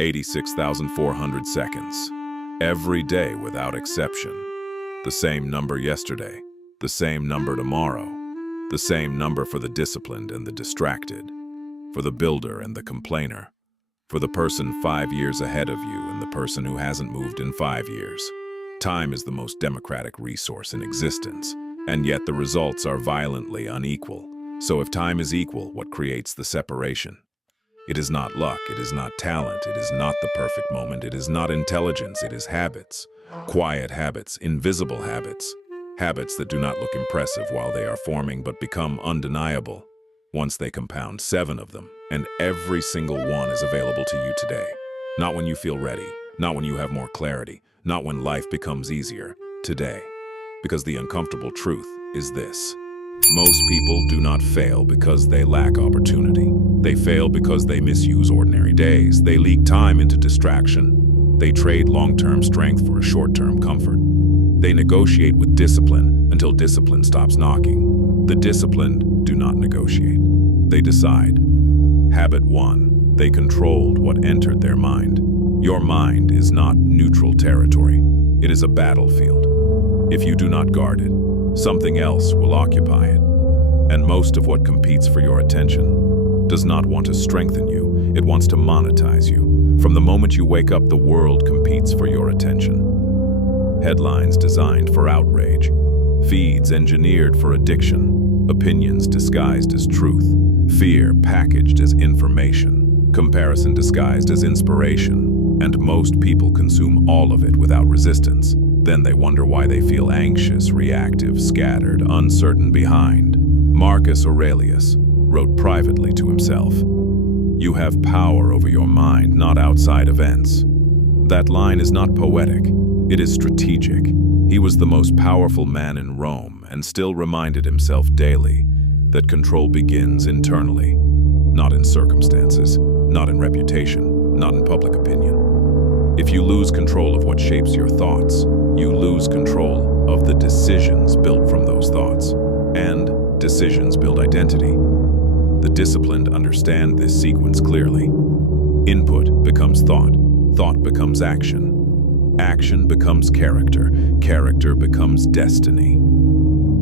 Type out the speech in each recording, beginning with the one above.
86,400 seconds. Every day without exception. The same number yesterday, the same number tomorrow, the same number for the disciplined and the distracted, for the builder and the complainer, for the person 5 years ahead of you and the person who hasn't moved in 5 years. Time is the most democratic resource in existence, and yet the results are violently unequal. So if time is equal, what creates the separation? It is not luck, it is not talent, it is not the perfect moment, it is not intelligence, it is habits. Quiet habits, invisible habits. Habits that do not look impressive while they are forming but become undeniable. Once they compound, 7 of them, and every single one is available to you today. Not when you feel ready, not when you have more clarity, not when life becomes easier, today. Because the uncomfortable truth is this. Most people do not fail because they lack opportunity. They fail because they misuse ordinary days. They leak time into distraction. They trade long-term strength for a short-term comfort. They negotiate with discipline until discipline stops knocking. The disciplined do not negotiate. They decide. Habit 1. They controlled what entered their mind. Your mind is not neutral territory. It is a battlefield. If you do not guard it, something else will occupy it. And most of what competes for your attention does not want to strengthen you, it wants to monetize you. From the moment you wake up, the world competes for your attention. Headlines designed for outrage, feeds engineered for addiction, opinions disguised as truth, fear packaged as information, comparison disguised as inspiration, and most people consume all of it without resistance. Then they wonder why they feel anxious, reactive, scattered, uncertain, behind. Marcus Aurelius wrote privately to himself, "You have power over your mind, not outside events." That line is not poetic, it is strategic. He was the most powerful man in Rome and still reminded himself daily that control begins internally, not in circumstances, not in reputation, not in public opinion. If you lose control of what shapes your thoughts, you lose control of the decisions built from those thoughts. And decisions build identity. The disciplined understand this sequence clearly. Input becomes thought, thought becomes action. Action becomes character, character becomes destiny.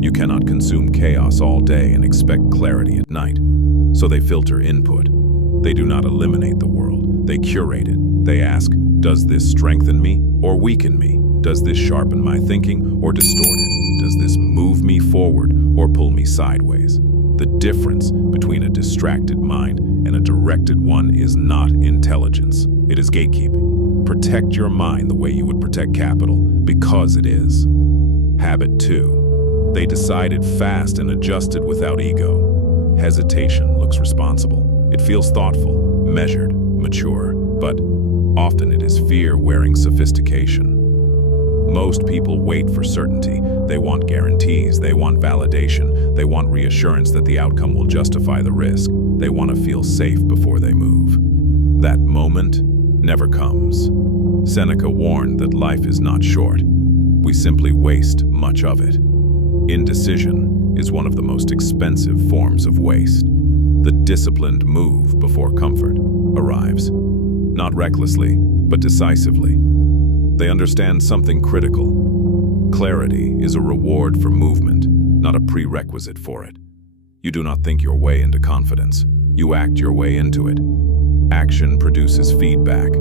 You cannot consume chaos all day and expect clarity at night. So they filter input. They do not eliminate the world, they curate it. They ask, does this strengthen me or weaken me? Does this sharpen my thinking or distort it? Does this move me forward or pull me sideways? The difference between a distracted mind and a directed one is not intelligence. It is gatekeeping. Protect your mind the way you would protect capital, because it is. Habit 2. They decided fast and adjusted without ego. Hesitation looks responsible. It feels thoughtful, measured, mature, but often it is fear wearing sophistication. Most people wait for certainty. They want guarantees, they want validation, they want reassurance that the outcome will justify the risk. They want to feel safe before they move. That moment never comes. Seneca warned that life is not short. We simply waste much of it. Indecision is one of the most expensive forms of waste. The disciplined move before comfort arrives. Not recklessly, but decisively. They understand something critical. Clarity is a reward for movement, not a prerequisite for it. You do not think your way into confidence. You act your way into it. Action produces feedback.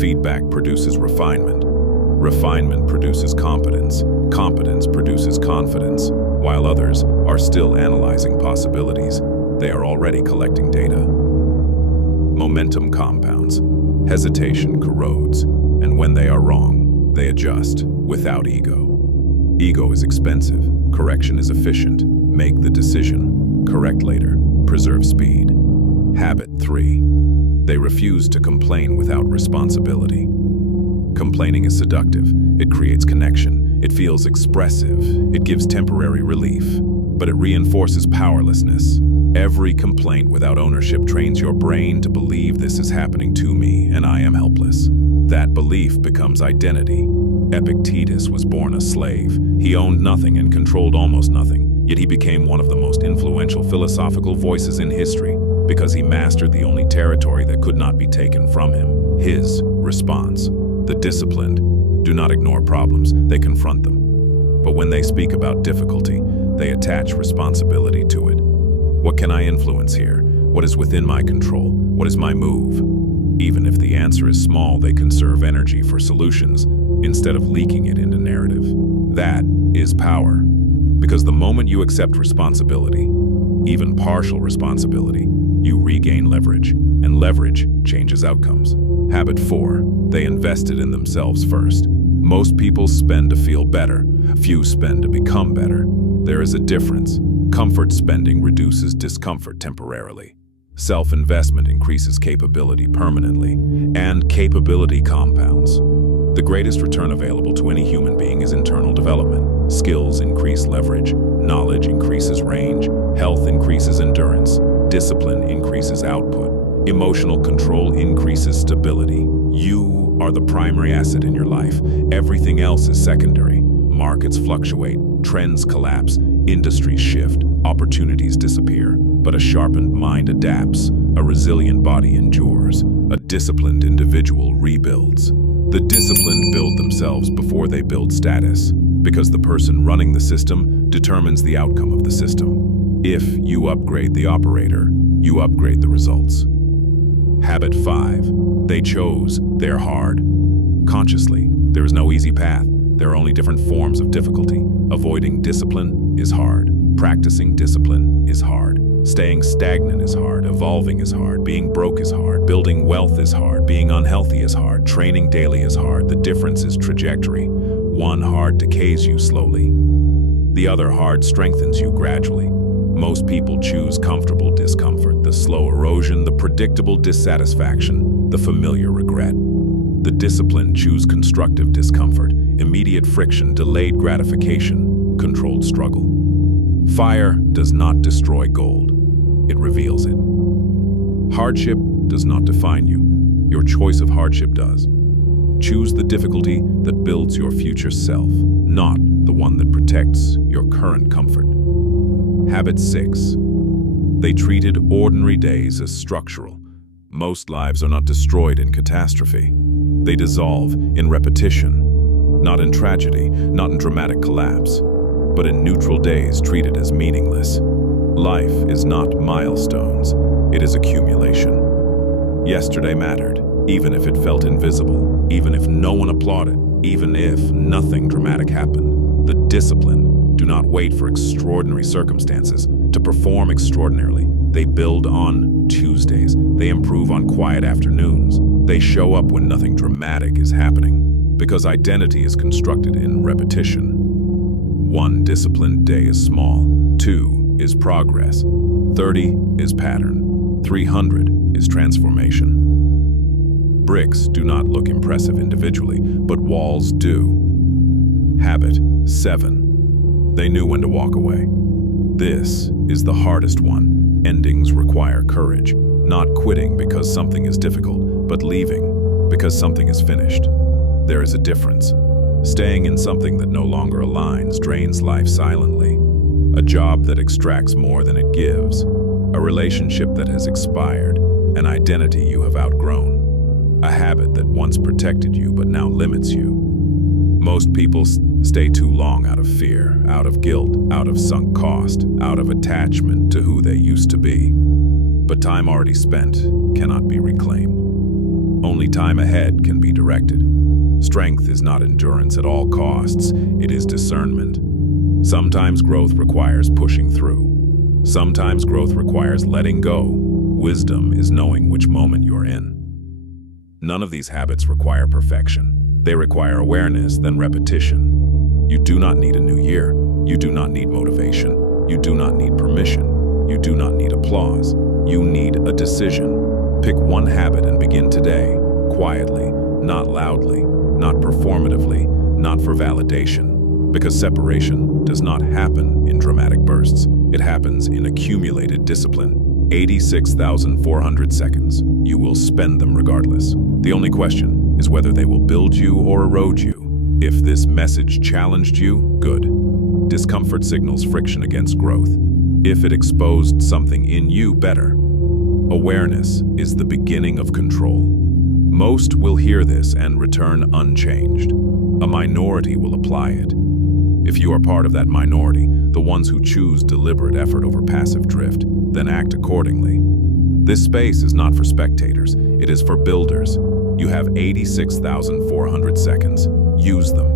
Feedback produces refinement. Refinement produces competence. Competence produces confidence. While others are still analyzing possibilities, they are already collecting data. Momentum compounds. Hesitation corrodes. And when they are wrong, they adjust without ego. Ego is expensive. Correction is efficient. Make the decision. Correct later. Preserve speed. Habit 3. They refuse to complain without responsibility. Complaining is seductive. It creates connection. It feels expressive. It gives temporary relief. But it reinforces powerlessness. Every complaint without ownership trains your brain to believe this is happening to me and I am helpless. That belief becomes identity. Epictetus was born a slave. He owned nothing and controlled almost nothing, yet he became one of the most influential philosophical voices in history. because he mastered the only territory that could not be taken from him, his response. The disciplined do not ignore problems, they confront them. But when they speak about difficulty, they attach responsibility to it. What can I influence here? What is within my control? What is my move? Even if the answer is small, they conserve energy for solutions instead of leaking it into narrative. That is power. Because the moment you accept responsibility, even partial responsibility, you regain leverage, and leverage changes outcomes. Habit 4, they invested in themselves first. Most people spend to feel better, few spend to become better. There is a difference. Comfort spending reduces discomfort temporarily. Self-investment increases capability permanently, and capability compounds. The greatest return available to any human being is internal development. Skills increase leverage, knowledge increases range, health increases endurance, discipline increases output, emotional control increases stability. You are the primary asset in your life. Everything else is secondary. Markets fluctuate, trends collapse, industries shift, opportunities disappear. But a sharpened mind adapts, a resilient body endures, a disciplined individual rebuilds. The disciplined build themselves before they build status, because the person running the system determines the outcome of the system. If you upgrade the operator, you upgrade the results. Habit 5. They chose their hard. Consciously, there is no easy path. There are only different forms of difficulty. Avoiding discipline is hard. Practicing discipline is hard. Staying stagnant is hard. Evolving is hard. Being broke is hard. Building wealth is hard. Being unhealthy is hard. Training daily is hard. The difference is trajectory. One hard decays you slowly. The other hard strengthens you gradually. Most people choose comfortable discomfort, the slow erosion, the predictable dissatisfaction, the familiar regret. The disciplined choose constructive discomfort, immediate friction, delayed gratification, controlled struggle. Fire does not destroy gold, it reveals it. Hardship does not define you, your choice of hardship does. Choose the difficulty that builds your future self, not the one that protects your current comfort. Habit 6. They treated ordinary days as structural. Most lives are not destroyed in catastrophe. They dissolve in repetition, not in tragedy, not in dramatic collapse, but in neutral days treated as meaningless. Life is not milestones, it is accumulation. Yesterday mattered, even if it felt invisible, even if no one applauded, even if nothing dramatic happened. The disciplined do not wait for extraordinary circumstances to perform extraordinarily. They build on Tuesdays. They improve on quiet afternoons. They show up when nothing dramatic is happening, because identity is constructed in repetition. 1 disciplined day is small, 2 is progress, 30 is pattern, 300 is transformation. Bricks do not look impressive individually, but walls do. Habit 7. They knew when to walk away. This is the hardest one. Endings require courage, not quitting because something is difficult, but leaving because something is finished. There is a difference. Staying in something that no longer aligns drains life silently. A job that extracts more than it gives. A relationship that has expired. An identity you have outgrown. A habit that once protected you but now limits you. Most people stay too long out of fear, out of guilt, out of sunk cost, out of attachment to who they used to be. But time already spent cannot be reclaimed. Only time ahead can be directed. Strength is not endurance at all costs, it is discernment. Sometimes growth requires pushing through. Sometimes growth requires letting go. Wisdom is knowing which moment you're in. None of these habits require perfection. They require awareness, then repetition. You do not need a new year. You do not need motivation. You do not need permission. You do not need applause. You need a decision. Pick one habit and begin today, quietly, not loudly, not performatively, not for validation. Because separation does not happen in dramatic bursts. It happens in accumulated discipline. 86,400 seconds. You will spend them regardless. The only question is whether they will build you or erode you. If this message challenged you, good. Discomfort signals friction against growth. If it exposed something in you, better. Awareness is the beginning of control. Most will hear this and return unchanged. A minority will apply it. If you are part of that minority, the ones who choose deliberate effort over passive drift, then act accordingly. This space is not for spectators, it is for builders. You have 86,400 seconds. Use them.